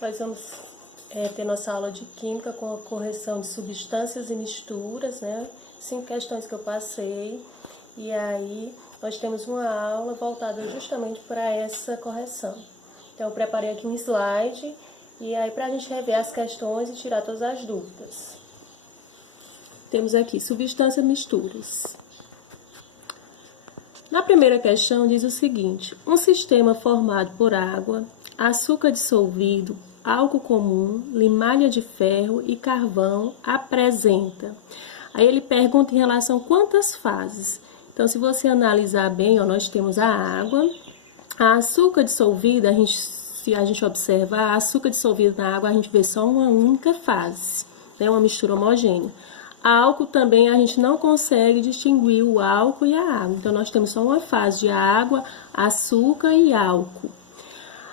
Nós vamos ter nossa aula de Química com a correção de substâncias e misturas, né? 5 questões que eu passei. E aí, nós temos uma aula voltada justamente para essa correção. Então, eu preparei aqui um slide, e aí para a gente rever as questões e tirar todas as dúvidas. Temos aqui substâncias e misturas. Na primeira questão diz o seguinte: um sistema formado por água, açúcar dissolvido, álcool comum, limalha de ferro e carvão apresenta. Aí ele pergunta em relação a quantas fases. Então, se você analisar bem, ó, nós temos a água, a açúcar dissolvida, se a gente observar, a açúcar dissolvido na água, a gente vê só uma única fase, né, uma mistura homogênea. Álcool também a gente não consegue distinguir o álcool e a água. Então, nós temos só uma fase de água, açúcar e álcool.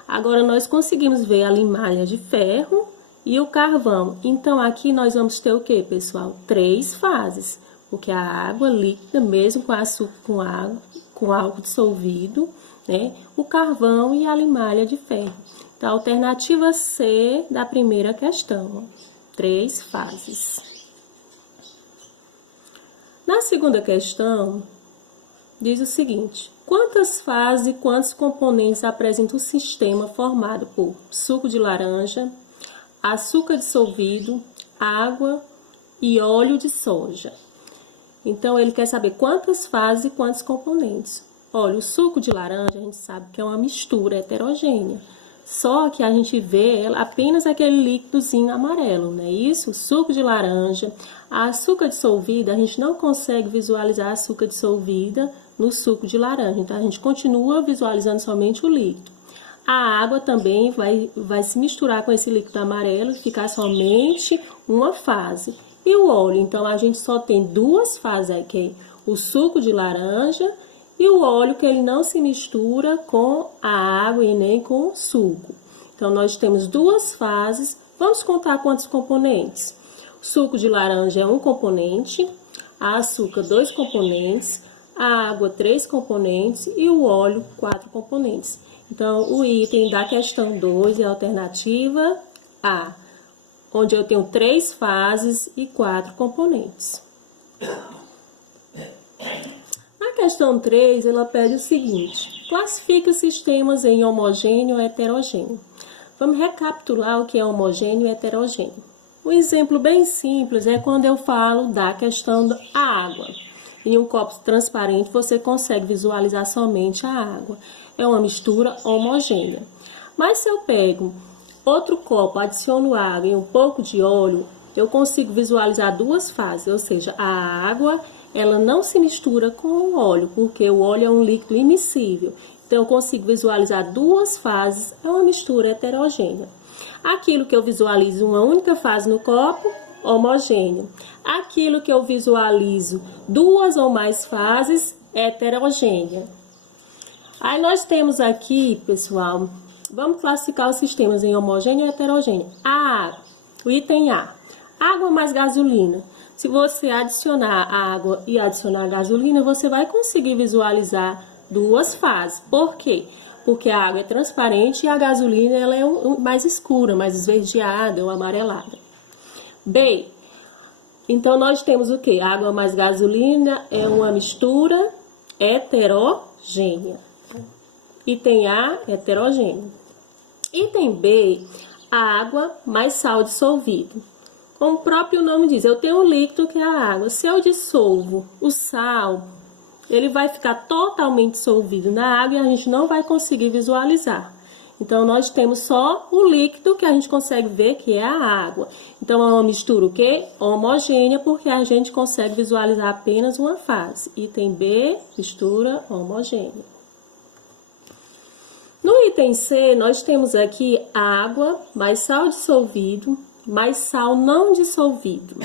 Agora, nós conseguimos ver a limalha de ferro e o carvão. Então, aqui nós vamos ter o que, pessoal? 3 fases. Porque a água líquida, mesmo com açúcar, com álcool dissolvido, né? O carvão e a limalha de ferro. Então, a alternativa C da primeira questão, ó, 3 fases. Na segunda questão, diz o seguinte: quantas fases e quantos componentes apresenta o sistema formado por suco de laranja, açúcar dissolvido, água e óleo de soja? Então, ele quer saber quantas fases e quantos componentes. Olha, o suco de laranja, a gente sabe que é uma mistura heterogênea. Só que a gente vê apenas aquele líquidozinho amarelo, não é isso? O suco de laranja, a açúcar dissolvida, a gente não consegue visualizar a açúcar dissolvida no suco de laranja. Então, a gente continua visualizando somente o líquido. A água também vai se misturar com esse líquido amarelo e ficar somente uma fase. E o óleo, então, a gente só tem 2 fases aqui, o suco de laranja e o óleo, que ele não se mistura com a água e nem com o suco. Então, nós temos 2 fases. Vamos contar quantos componentes. O suco de laranja é 1 componente, a açúcar 2 componentes, a água 3 componentes e o óleo 4 componentes. Então, o item da questão 2 é a alternativa A, onde eu tenho 3 fases e 4 componentes. Na questão 3, ela pede o seguinte: classifique os sistemas em homogêneo e heterogêneo. Vamos recapitular o que é homogêneo e heterogêneo. Um exemplo bem simples é quando eu falo da questão da água. Em um copo transparente, você consegue visualizar somente a água. É uma mistura homogênea. Mas se eu pego outro copo, adiciono água e um pouco de óleo, eu consigo visualizar 2 fases, ou seja, a água ela não se mistura com o óleo, porque o óleo é um líquido immiscível. Então, eu consigo visualizar 2 fases, é uma mistura heterogênea. Aquilo que eu visualizo uma única fase no copo, homogêneo. Aquilo que eu visualizo 2 ou mais fases, heterogênea. Aí nós temos aqui, pessoal, vamos classificar os sistemas em homogêneo e heterogêneo. A água, o item A, água mais gasolina. Se você adicionar a água e adicionar a gasolina, você vai conseguir visualizar 2 fases. Por quê? Porque a água é transparente e a gasolina ela é mais escura, mais esverdeada ou amarelada. B, então nós temos o quê? Água mais gasolina é uma mistura heterogênea. Item A, heterogêneo. Item B, água mais sal dissolvido. Como o próprio nome diz, eu tenho um líquido que é a água. Se eu dissolvo o sal, ele vai ficar totalmente dissolvido na água e a gente não vai conseguir visualizar. Então, nós temos só o líquido que a gente consegue ver, que é a água. Então, é uma mistura o quê? Homogênea, porque a gente consegue visualizar apenas uma fase. Item B, mistura homogênea. No item C, nós temos aqui água mais sal dissolvido, mais sal não dissolvido.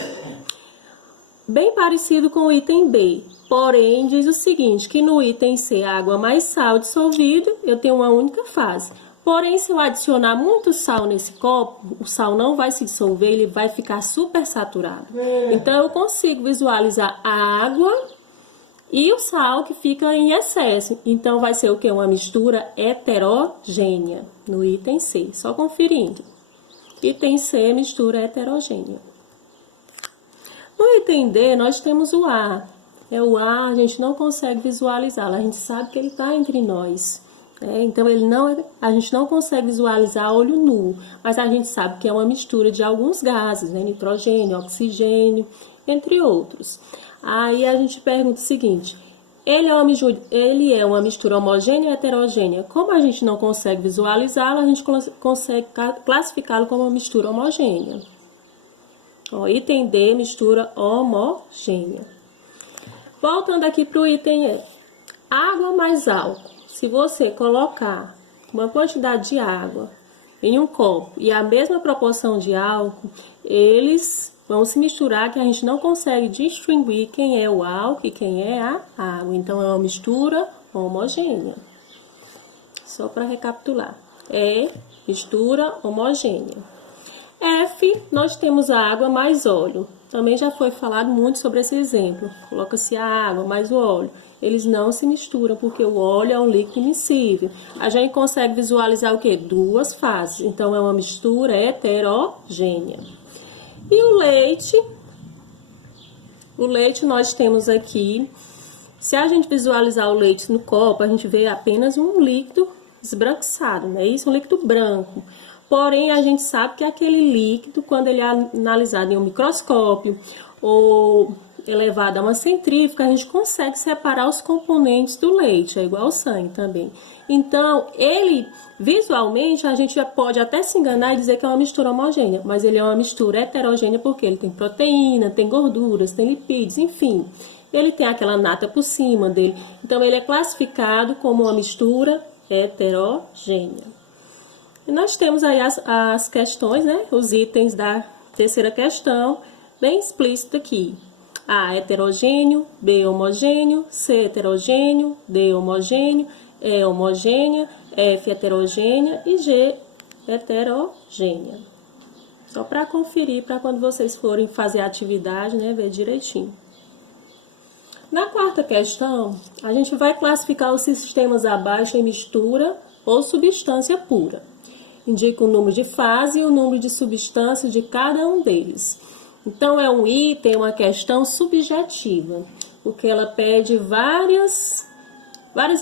Bem parecido com o item B, porém diz o seguinte, que no item C, água mais sal dissolvido, eu tenho uma única fase. Porém, se eu adicionar muito sal nesse copo, o sal não vai se dissolver, ele vai ficar super saturado. Então, eu consigo visualizar a água e o sal que fica em excesso. Então, vai ser o quê? Uma mistura heterogênea no item C. Só conferindo. Item C, mistura heterogênea. No item D, nós temos o A. O A, a gente não consegue visualizá-lo, a gente sabe que ele está entre nós. Então, a gente não consegue visualizar a olho nu, mas a gente sabe que é uma mistura de alguns gases, nitrogênio, oxigênio, entre outros. Aí a gente pergunta o seguinte: ele é uma mistura homogênea ou heterogênea? Como a gente não consegue visualizá-lo, a gente consegue classificá-lo como uma mistura homogênea. Item D, mistura homogênea. Voltando aqui para o item E. Água mais álcool. Se você colocar uma quantidade de água em um copo e a mesma proporção de álcool, eles vão se misturar que a gente não consegue distinguir quem é o álcool e quem é a água. Então, é uma mistura homogênea. Só para recapitular. Mistura homogênea. F, nós temos a água mais óleo. Também já foi falado muito sobre esse exemplo. Coloca-se a água mais o óleo. Eles não se misturam, porque o óleo é um líquido immiscível. A gente consegue visualizar o quê? Duas fases. Então, é uma mistura heterogênea. E o leite nós temos aqui. Se a gente visualizar o leite no copo, a gente vê apenas um líquido esbranquiçado, né? Isso, um líquido branco. Porém, a gente sabe que aquele líquido, quando ele é analisado em um microscópio ou elevado a uma centrífuga, a gente consegue separar os componentes do leite, é igual ao sangue também. Então, ele, visualmente, a gente pode até se enganar e dizer que é uma mistura homogênea, mas ele é uma mistura heterogênea porque ele tem proteína, tem gorduras, tem lipídios, enfim. Ele tem aquela nata por cima dele. Então, ele é classificado como uma mistura heterogênea. E nós temos aí as questões, né? Os itens da terceira questão, bem explícito aqui. A, heterogêneo, B, homogêneo, C, heterogêneo, D, homogêneo, E, homogênea, F, heterogênea e G, heterogênea. Só para conferir, para quando vocês forem fazer a atividade, né, ver direitinho. Na quarta questão, a gente vai classificar os sistemas abaixo em mistura ou substância pura. Indica o número de fase e o número de substâncias de cada um deles. Então, é um item, uma questão subjetiva, porque ela pede várias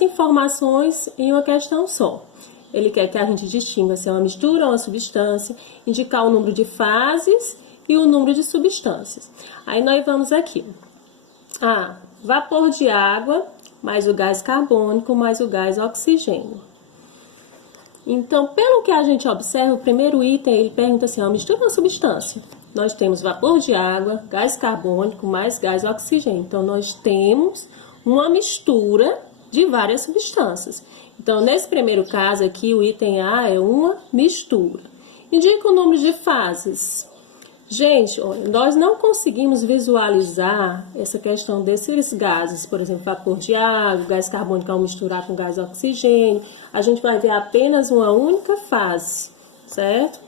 informações em uma questão só. Ele quer que a gente distinga se é uma mistura ou uma substância, indicar o número de fases e o número de substâncias. Aí, nós vamos aqui. Vapor de água, mais o gás carbônico, mais o gás oxigênio. Então, pelo que a gente observa, o primeiro item, ele pergunta assim, uma mistura ou uma substância? Nós temos vapor de água, gás carbônico, mais gás oxigênio. Então, nós temos uma mistura de várias substâncias. Então, nesse primeiro caso aqui, o item A é uma mistura. Indica o número de fases. Gente, olha, nós não conseguimos visualizar essa questão desses gases, por exemplo, vapor de água, gás carbônico ao misturar com gás oxigênio, a gente vai ver apenas uma única fase, certo?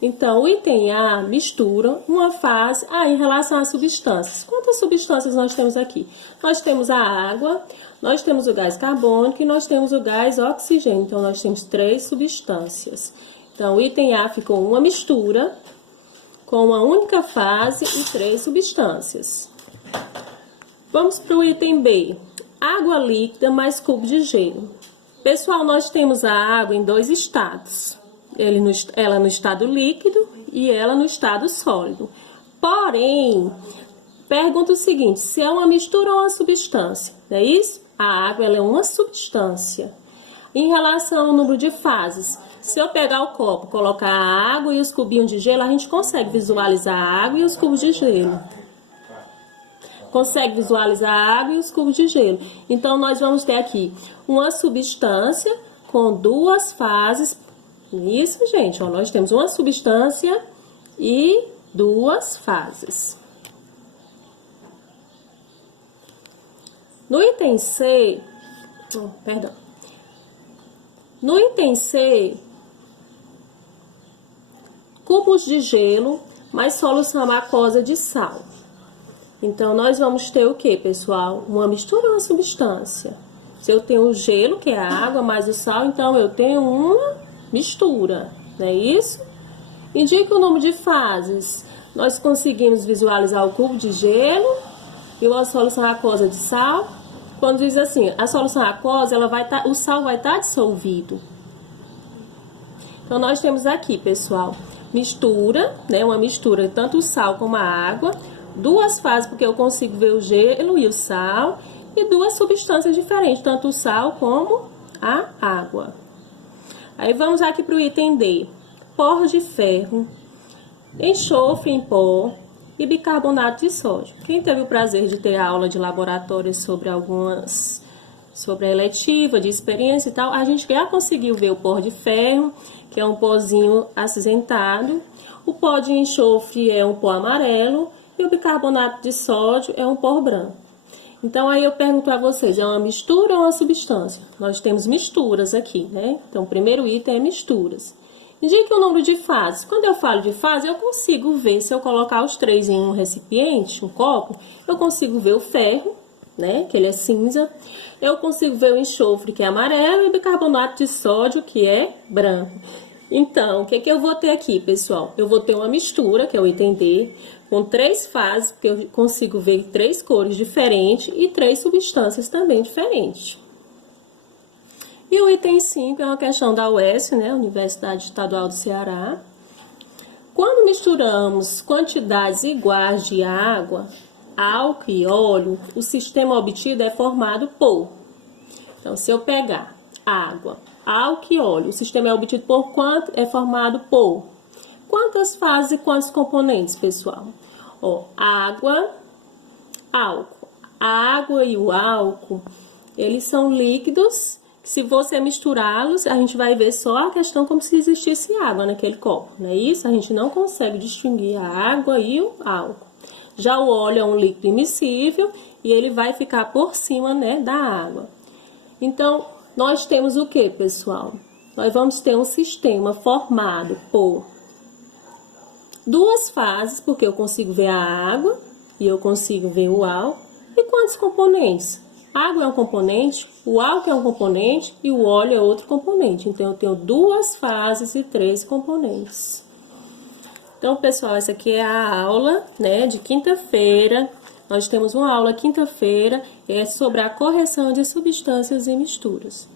Então, o item A mistura uma fase. Em relação às substâncias, quantas substâncias nós temos aqui? Nós temos a água, nós temos o gás carbônico e nós temos o gás oxigênio, então nós temos 3 substâncias. Então, o item A ficou uma mistura com uma única fase e 3 substâncias. Vamos para o item B. Água líquida mais cubo de gelo. Pessoal, nós temos a água em 2 estados. Ela no estado líquido e ela no estado sólido. Porém, pergunta o seguinte, se é uma mistura ou uma substância, não é isso? A água ela é uma substância. Em relação ao número de fases, se eu pegar o copo, colocar a água e os cubinhos de gelo, a gente consegue visualizar a água e os cubos de gelo. Consegue visualizar a água e os cubos de gelo. Então, nós vamos ter aqui uma substância com 2 fases. Isso, gente, nós temos uma substância e 2 fases. No item C, No item C, cubos de gelo mais solução aquosa de sal. Então, nós vamos ter o que, pessoal? Uma mistura ou uma substância? Se eu tenho o gelo, que é a água, mais o sal, então eu tenho uma mistura, não é isso? Indica o número de fases. Nós conseguimos visualizar o cubo de gelo e uma solução aquosa de sal. Quando diz assim, a solução aquosa, o sal vai estar dissolvido. Então, nós temos aqui, pessoal, mistura, né? Uma mistura, tanto o sal como a água. Duas fases, porque eu consigo ver o gelo e o sal. E duas substâncias diferentes, tanto o sal como a água. Aí, vamos aqui para o item D. Pó de ferro, enxofre em pó e bicarbonato de sódio. Quem teve o prazer de ter aula de laboratório sobre sobre a eletiva, de experiência e tal, a gente já conseguiu ver o pó de ferro, que é um pozinho acinzentado. O pó de enxofre é um pó amarelo e o bicarbonato de sódio é um pó branco. Então, aí eu pergunto a vocês, é uma mistura ou uma substância? Nós temos misturas aqui, né? Então, o primeiro item é misturas. Indique o número de fases. Quando eu falo de fase, eu consigo ver, se eu colocar os três em um recipiente, um copo, eu consigo ver o ferro, né, que ele é cinza. Eu consigo ver o enxofre, que é amarelo, e o bicarbonato de sódio, que é branco. Então, o que eu vou ter aqui, pessoal? Eu vou ter uma mistura, que é o item D, com três fases, porque eu consigo ver três cores diferentes e três substâncias também diferentes. E o item 5 é uma questão da UES, né, Universidade Estadual do Ceará. Quando misturamos quantidades iguais de água, álcool e óleo, o sistema obtido é formado por... Então, se eu pegar água, álcool e óleo, o sistema é obtido por quanto? É formado por... Quantas fases e quantos componentes, pessoal? Ó, água, álcool. A água e o álcool, eles são líquidos. Se você misturá-los, a gente vai ver só a questão como se existisse água naquele copo, não é isso? A gente não consegue distinguir a água e o álcool. Já o óleo é um líquido immiscível e ele vai ficar por cima, né, da água. Então, nós temos o que, pessoal? Nós vamos ter um sistema formado por duas fases, porque eu consigo ver a água e eu consigo ver o álcool. E quantos componentes? A água é um componente, o álcool é um componente e o óleo é outro componente. Então, eu tenho duas fases e três componentes. Então, pessoal, essa aqui é a aula, né, de quinta-feira. Nós temos uma aula quinta-feira, sobre a correção de substâncias e misturas.